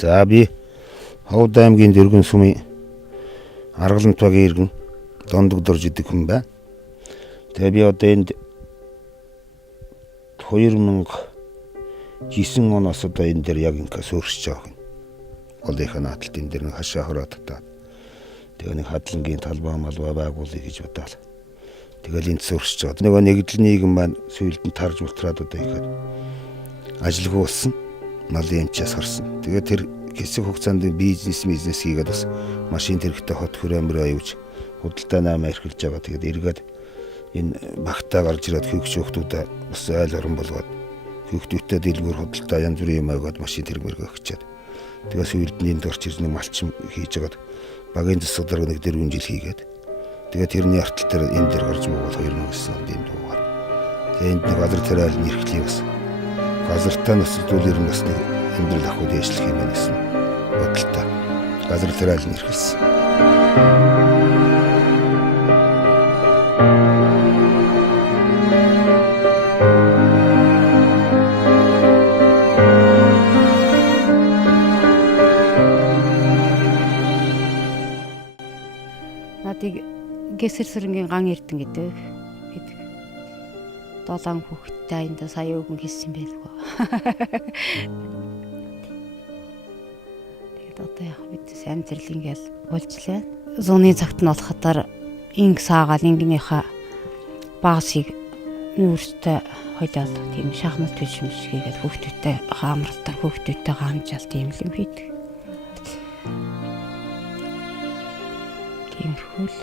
За би Ховд аймгийн Дэргэн сумын Аргалан тугийн иргэн Дондог дорж идэх хүн байна. Тэгээ би одоо энд 2009 оноос одоо энэ дээр яг инкас өөрчилж байгаа юм. Олынхаа наадалт энэ дээр нэг хашаа хороод татаад тэгээ нэг хадлангийн талбай малбай байгуулъя гэж бодлоо. Тэгэл энд өөрчилж байгаа. Нөгөө нэгдэл нийгэм маань сүйд нь тарж ултраад одоо ихэд ажилгүй болсон. Малын эмчээс харсан. Тэгээ тэр хэсэг хугацаанд бизнес хийгээд бас машин тэрэгтэй хот хөрөмөр аюуж худалдаа наамаа эрхэлж байгаа. Тэгээд эргээд энэ багтаа гарч ирээд хөвгч хүмүүстэй бас айл орон болгоод хөвгтүүтэй дэлгүүр худалдаа янз бүрийн юм аваад машин тэрмэргээ өгчээд тэгээ сүйдний дорч ирж нэг малчин хийж байгаад багийн засаг дарга нэг 4 жил хийгээд тэгээ тэрний артал дээр энэ дээр гарч мөгөл 2009 онд энэ дуугаар тэгээ энд нэг газар тариалны эрхлийг бас газартаа нөхцөлдүүлэр нь бас нэг амьдрал ахгүй дэвшлэх юм байна гэсэн бодолтой газар тариалны эрхэлсэн. Надыг Гэсэрсэрэнгийн ган эрдэн гэдэг 7 хүүхэдтэй энэ сая өгөн хийсэн байлгүй. Тэгээд одоо яг бид амьдрал ингээл болжлаа. Зуны цагт нь болохоор инг саагаал ингийнхаа багсыг нүүрстэй хойлоод тийм шахмат төшмөш хийгээд хүүхдүүдтэй хаамралтаа хүүхдүүдтэй хаамжаал тийм л юм хийдэг. Тиймэрхүү л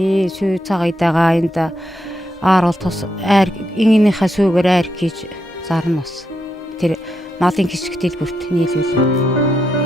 тий сүү цагайдаага энд аарал тус айр ингийнхаа сүүгээр айр гэж зарна бас тэр малын хэсэг дэлгүрт нийлүүл.